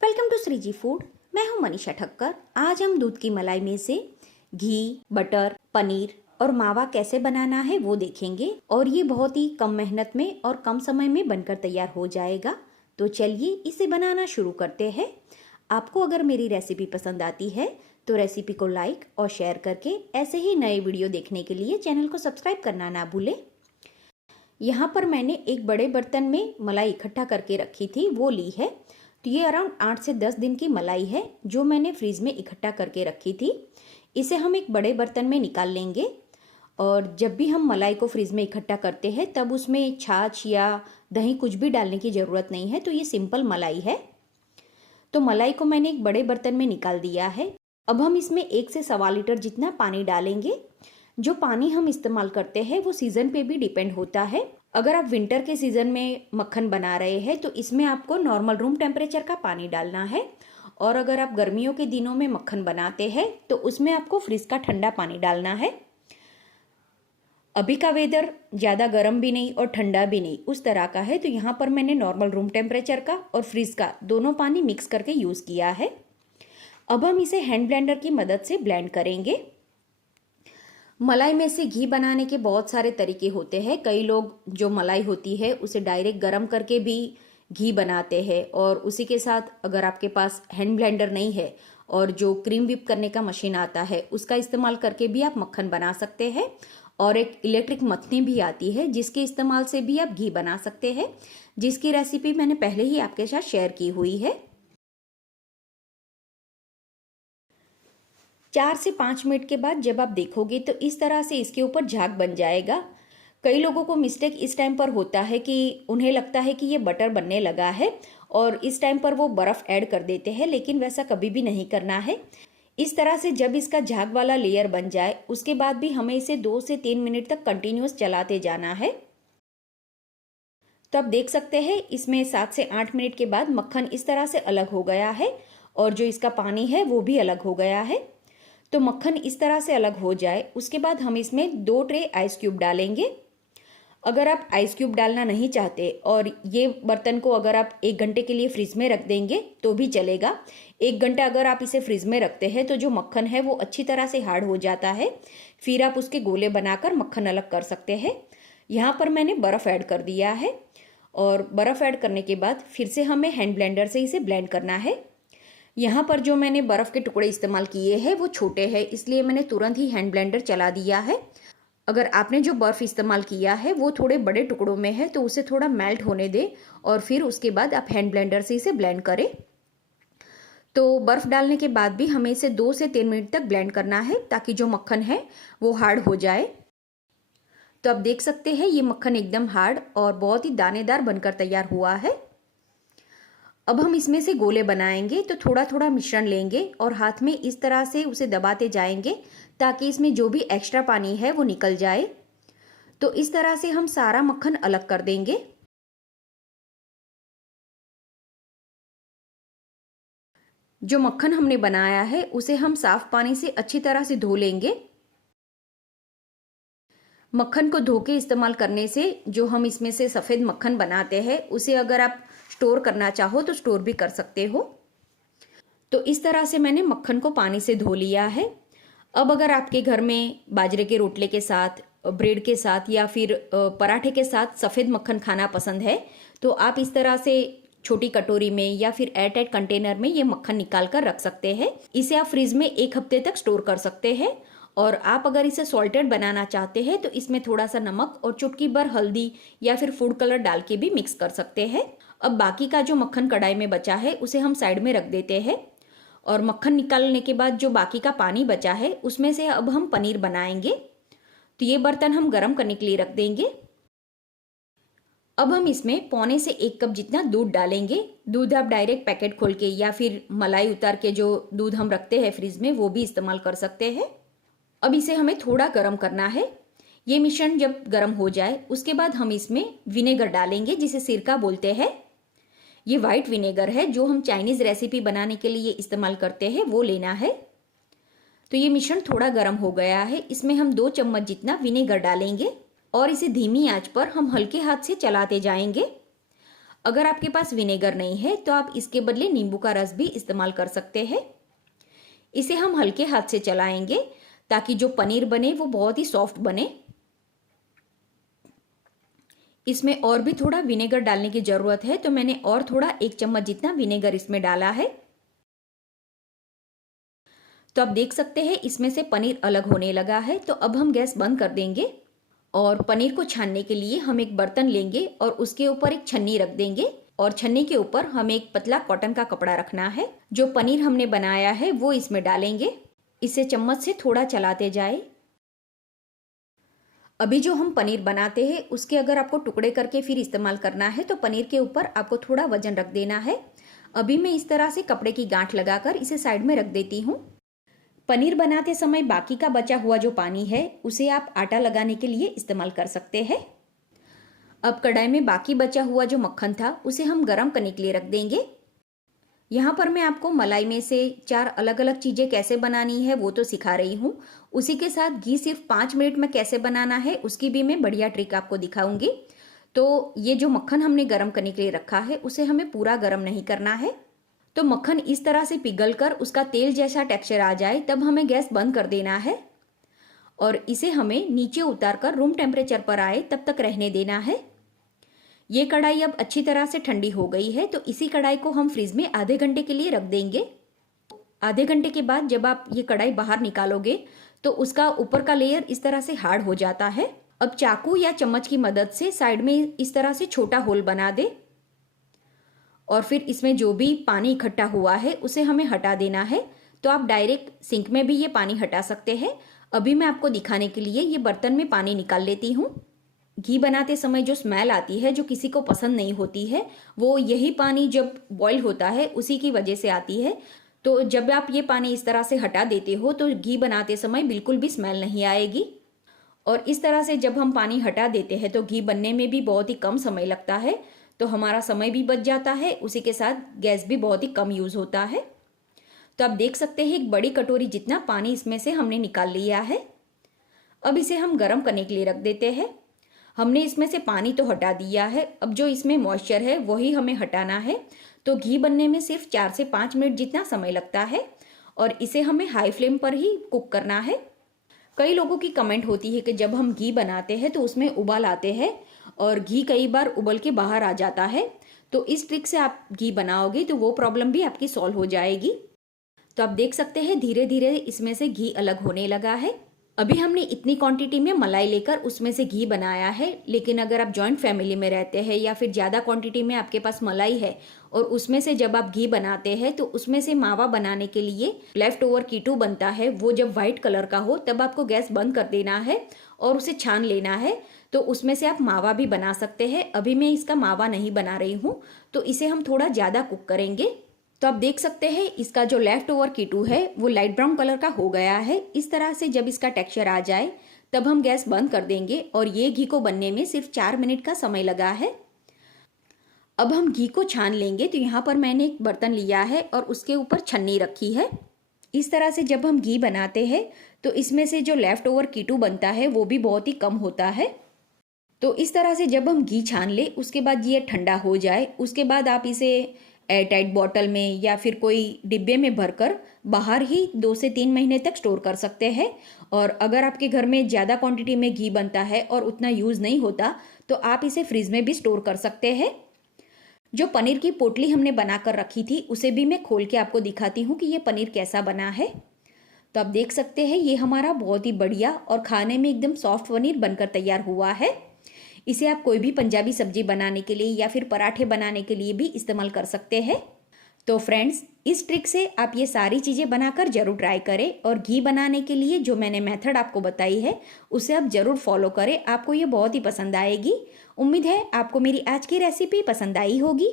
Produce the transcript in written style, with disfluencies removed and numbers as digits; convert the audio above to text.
Welcome to Shriji food. मैं हूं मनीषा ठक्कर। आज हम दूध की मलाई में से घी, बटर, पनीर और मावा कैसे बनाना है वो देखेंगे और ये बहुत ही कम मेहनत में और कम समय में बनकर तैयार हो जाएगा। तो चलिए इसे बनाना शुरू करते हैं। आपको अगर मेरी रेसिपी पसंद आती है तो रेसिपी को लाइक और शेयर करके ऐसे ही नए वीडियो देखने के लिए चैनल को सब्सक्राइब करना ना भूलें। यहाँ पर मैंने एक बड़े बर्तन में मलाई इकट्ठा करके रखी थी, वो ली है। तो ये अराउंड 8 से 10 दिन की मलाई है जो मैंने फ्रीज में इकट्ठा करके रखी थी। इसे हम एक बड़े बर्तन में निकाल लेंगे। और जब भी हम मलाई को फ्रीज में इकट्ठा करते हैं तब उसमें छाछ या दही कुछ भी डालने की ज़रूरत नहीं है। तो ये सिंपल मलाई है। तो मलाई को मैंने एक बड़े बर्तन में निकाल दिया है। अब हम इसमें 1 से 1.25 लीटर जितना पानी डालेंगे। जो पानी हम इस्तेमाल करते हैं वो सीज़न पे भी डिपेंड होता है। अगर आप विंटर के सीज़न में मक्खन बना रहे हैं तो इसमें आपको नॉर्मल रूम टेम्परेचर का पानी डालना है। और अगर आप गर्मियों के दिनों में मक्खन बनाते हैं तो उसमें आपको फ्रिज का ठंडा पानी डालना है। अभी का वेदर ज़्यादा गर्म भी नहीं और ठंडा भी नहीं, उस तरह का है। तो यहाँ पर मैंने नॉर्मल रूम टेम्परेचर का और फ्रिज का दोनों पानी मिक्स करके यूज़ किया है। अब हम इसे हैंड ब्लेंडर की मदद से ब्लेंड करेंगे। मलाई में से घी बनाने के बहुत सारे तरीके होते हैं। कई लोग जो मलाई होती है उसे डायरेक्ट गरम करके भी घी बनाते हैं और उसी के साथ अगर आपके पास हैंड ब्लेंडर नहीं है और जो क्रीम व्हिप करने का मशीन आता है उसका इस्तेमाल करके भी आप मक्खन बना सकते हैं। और एक इलेक्ट्रिक मथनी भी आती है जिसके इस्तेमाल से भी आप घी बना सकते हैं, जिसकी रेसिपी मैंने पहले ही आपके साथ शेयर की हुई है। 4 से 5 मिनट के बाद जब आप देखोगे तो इस तरह से इसके ऊपर झाग बन जाएगा। कई लोगों को मिस्टेक इस टाइम पर होता है कि उन्हें लगता है कि ये बटर बनने लगा है और इस टाइम पर वो बर्फ़ ऐड कर देते हैं, लेकिन वैसा कभी भी नहीं करना है। इस तरह से जब इसका झाग वाला लेयर बन जाए उसके बाद भी हमें इसे 2 से 3 मिनट तक कंटिन्यूस चलाते जाना है। तो आप देख सकते हैं इसमें 7 से 8 मिनट के बाद मक्खन इस तरह से अलग हो गया है और जो इसका पानी है वो भी अलग हो गया है। तो मक्खन इस तरह से अलग हो जाए उसके बाद हम इसमें 2 ट्रे आइस क्यूब डालेंगे। अगर आप आइस क्यूब डालना नहीं चाहते और ये बर्तन को अगर आप 1 घंटे के लिए फ्रिज में रख देंगे तो भी चलेगा। 1 घंटा अगर आप इसे फ्रिज में रखते हैं तो जो मक्खन है वो अच्छी तरह से हार्ड हो जाता है। फिर आप उसके गोले बनाकर मक्खन अलग कर सकते हैं। यहाँ पर मैंने बर्फ़ ऐड कर दिया है और बर्फ़ ऐड करने के बाद फिर से हमें हैंड ब्लेंडर से इसे ब्लेंड करना है। यहाँ पर जो मैंने बर्फ़ के टुकड़े इस्तेमाल किए हैं वो छोटे हैं, इसलिए मैंने तुरंत ही हैंड ब्लेंडर चला दिया है। अगर आपने जो बर्फ़ इस्तेमाल किया है वो थोड़े बड़े टुकड़ों में है तो उसे थोड़ा मेल्ट होने दें और फिर उसके बाद आप हैंड ब्लेंडर से इसे ब्लेंड करें। तो बर्फ़ डालने के बाद भी हमें इसे 2 से 3 मिनट तक ब्लेंड करना है ताकि जो मक्खन है वो हार्ड हो जाए। तो आप देख सकते हैं ये मक्खन एकदम हार्ड और बहुत ही दानेदार बनकर तैयार हुआ है। अब हम इसमें से गोले बनाएंगे। तो थोड़ा थोड़ा मिश्रण लेंगे और हाथ में इस तरह से उसे दबाते जाएंगे ताकि इसमें जो भी एक्स्ट्रा पानी है वो निकल जाए। तो इस तरह से हम सारा मक्खन अलग कर देंगे। जो मक्खन हमने बनाया है उसे हम साफ पानी से अच्छी तरह से धो लेंगे। मक्खन को धो के इस्तेमाल करने से जो हम इसमें से सफ़ेद मक्खन बनाते हैं उसे अगर आप स्टोर करना चाहो तो स्टोर भी कर सकते हो। तो इस तरह से मैंने मक्खन को पानी से धो लिया है। अब अगर आपके घर में बाजरे के रोटले के साथ, ब्रेड के साथ या फिर पराठे के साथ सफ़ेद मक्खन खाना पसंद है तो आप इस तरह से छोटी कटोरी में या फिर एयर टाइट कंटेनर में ये मक्खन निकाल कर रख सकते हैं। इसे आप फ्रिज में 1 हफ्ते तक स्टोर कर सकते हैं। और आप अगर इसे सॉल्टेड बनाना चाहते हैं तो इसमें थोड़ा सा नमक और चुटकी भर हल्दी या फिर फूड कलर डाल के भी मिक्स कर सकते हैं। अब बाकी का जो मक्खन कढ़ाई में बचा है उसे हम साइड में रख देते हैं और मक्खन निकालने के बाद जो बाकी का पानी बचा है उसमें से अब हम पनीर बनाएंगे। तो ये बर्तन हम गर्म करने के लिए रख देंगे। अब हम इसमें 1.25 से 1 कप जितना दूध डालेंगे। दूध आप डायरेक्ट पैकेट खोल के या फिर मलाई उतार के जो दूध हम रखते हैं फ्रिज में वो भी इस्तेमाल कर सकते हैं। अब इसे हमें थोड़ा गर्म करना है। ये मिश्रण जब गर्म हो जाए उसके बाद हम इसमें विनेगर डालेंगे जिसे सिरका बोलते हैं। ये वाइट विनेगर है जो हम चाइनीज़ रेसिपी बनाने के लिए इस्तेमाल करते हैं, वो लेना है। तो ये मिश्रण थोड़ा गर्म हो गया है। इसमें हम 2 चम्मच जितना विनेगर डालेंगे और इसे धीमी आंच पर हम हल्के हाथ से चलाते जाएंगे। अगर आपके पास विनेगर नहीं है तो आप इसके बदले नींबू का रस भी इस्तेमाल कर सकते हैं। इसे हम हल्के हाथ से चलाएंगे ताकि जो पनीर बने वो बहुत ही सॉफ्ट बने। इसमें और भी थोड़ा विनेगर डालने की जरूरत है, तो मैंने और थोड़ा 1 चम्मच जितना विनेगर इसमें डाला है। तो आप देख सकते हैं इसमें से पनीर अलग होने लगा है। तो अब हम गैस बंद कर देंगे और पनीर को छानने के लिए हम एक बर्तन लेंगे और उसके ऊपर एक छन्नी रख देंगे और छन्नी के ऊपर हमें एक पतला कॉटन का कपड़ा रखना है। जो पनीर हमने बनाया है वो इसमें डालेंगे। इसे चम्मच से थोड़ा चलाते जाए। अभी जो हम पनीर बनाते हैं उसके अगर आपको टुकड़े करके फिर इस्तेमाल करना है तो पनीर के ऊपर आपको थोड़ा वजन रख देना है। अभी मैं इस तरह से कपड़े की गांठ लगाकर इसे साइड में रख देती हूँ। पनीर बनाते समय बाकी का बचा हुआ जो पानी है उसे आप आटा लगाने के लिए इस्तेमाल कर सकते हैं। अब कढ़ाई में बाकी बचा हुआ जो मक्खन था उसे हम गरम करने के लिए रख देंगे। यहाँ पर मैं आपको मलाई में से 4 अलग अलग चीज़ें कैसे बनानी है वो तो सिखा रही हूँ। उसी के साथ घी सिर्फ 5 मिनट में कैसे बनाना है उसकी भी मैं बढ़िया ट्रिक आपको दिखाऊंगी। तो ये जो मक्खन हमने गरम करने के लिए रखा है उसे हमें पूरा गरम नहीं करना है। तो मक्खन इस तरह से पिघल कर उसका तेल जैसा टेक्सचर आ जाए तब हमें गैस बंद कर देना है और इसे हमें नीचे उतार कर रूम टेम्परेचर पर आए तब तक रहने देना है। ये कढ़ाई अब अच्छी तरह से ठंडी हो गई है, तो इसी कढ़ाई को हम फ्रिज में आधे घंटे के लिए रख देंगे। आधे घंटे के बाद जब आप ये कढ़ाई बाहर निकालोगे तो उसका ऊपर का लेयर इस तरह से हार्ड हो जाता है। अब चाकू या चम्मच की मदद से साइड में इस तरह से छोटा होल बना दे और फिर इसमें जो भी पानी इकट्ठा हुआ है उसे हमें हटा देना है। तो आप डायरेक्ट सिंक में भी ये पानी हटा सकते हैं। अभी मैं आपको दिखाने के लिए ये बर्तन में पानी निकाल लेती हूँ। घी बनाते समय जो स्मेल आती है जो किसी को पसंद नहीं होती है वो यही पानी जब बॉईल होता है उसी की वजह से आती है। तो जब आप ये पानी इस तरह से हटा देते हो तो घी बनाते समय बिल्कुल भी स्मेल नहीं आएगी। और इस तरह से जब हम पानी हटा देते हैं तो घी बनने में भी बहुत ही कम समय लगता है, तो हमारा समय भी बच जाता है, उसी के साथ गैस भी बहुत ही कम यूज होता है। तो आप देख सकते हैं एक बड़ी कटोरी जितना पानी इसमें से हमने निकाल लिया है। अब इसे हम गर्म करने के लिए रख देते हैं। हमने इसमें से पानी तो हटा दिया है, अब जो इसमें मॉइस्चर है वही हमें हटाना है। तो घी बनने में सिर्फ 4 से 5 मिनट जितना समय लगता है और इसे हमें हाई फ्लेम पर ही कुक करना है। कई लोगों की कमेंट होती है कि जब हम घी बनाते हैं तो उसमें उबाल आते हैं और घी कई बार उबल के बाहर आ जाता है। तो इस ट्रिक से आप घी बनाओगे तो वो प्रॉब्लम भी आपकी सॉल्व हो जाएगी। तो आप देख सकते हैं धीरे धीरे इसमें से घी अलग होने लगा है। अभी हमने इतनी क्वांटिटी में मलाई लेकर उसमें से घी बनाया है, लेकिन अगर आप जॉइंट फैमिली में रहते हैं या फिर ज़्यादा क्वांटिटी में आपके पास मलाई है और उसमें से जब आप घी बनाते हैं तो उसमें से मावा बनाने के लिए लेफ्ट ओवर कीटू बनता है, वो जब व्हाइट कलर का हो तब आपको गैस बंद कर देना है और उसे छान लेना है। तो उसमें से आप मावा भी बना सकते हैं। अभी मैं इसका मावा नहीं बना रही हूँ, तो इसे हम थोड़ा ज़्यादा कुक करेंगे। तो आप देख सकते हैं इसका जो लेफ्ट ओवर कीटू है वो लाइट ब्राउन कलर का हो गया है। इस तरह से जब इसका टेक्सचर आ जाए तब हम गैस बंद कर देंगे और ये घी को बनने में सिर्फ 4 मिनट का समय लगा है। अब हम घी को छान लेंगे। तो यहाँ पर मैंने एक बर्तन लिया है और उसके ऊपर छन्नी रखी है। इस तरह से जब हम घी बनाते हैं तो इसमें से जो लेफ्ट ओवर कीटू बनता है वो भी बहुत ही कम होता है। तो इस तरह से जब हम घी छान ले उसके बाद ये ठंडा हो जाए, उसके बाद आप इसे एयरटाइट बॉटल में या फिर कोई डिब्बे में भरकर बाहर ही 2 से 3 महीने तक स्टोर कर सकते हैं। और अगर आपके घर में ज़्यादा क्वांटिटी में घी बनता है और उतना यूज़ नहीं होता तो आप इसे फ्रिज में भी स्टोर कर सकते हैं। जो पनीर की पोटली हमने बनाकर रखी थी उसे भी मैं खोल के आपको दिखाती हूँ कि ये पनीर कैसा बना है। तो आप देख सकते हैं ये हमारा बहुत ही बढ़िया और खाने में एकदम सॉफ्ट पनीर बनकर तैयार हुआ है। इसे आप कोई भी पंजाबी सब्जी बनाने के लिए या फिर पराठे बनाने के लिए भी इस्तेमाल कर सकते हैं। तो फ्रेंड्स, इस ट्रिक से आप ये सारी चीज़ें बनाकर जरूर ट्राई करें और घी बनाने के लिए जो मैंने मेथड आपको बताई है उसे आप जरूर फॉलो करें। आपको ये बहुत ही पसंद आएगी। उम्मीद है आपको मेरी आज की रेसिपी पसंद आई होगी।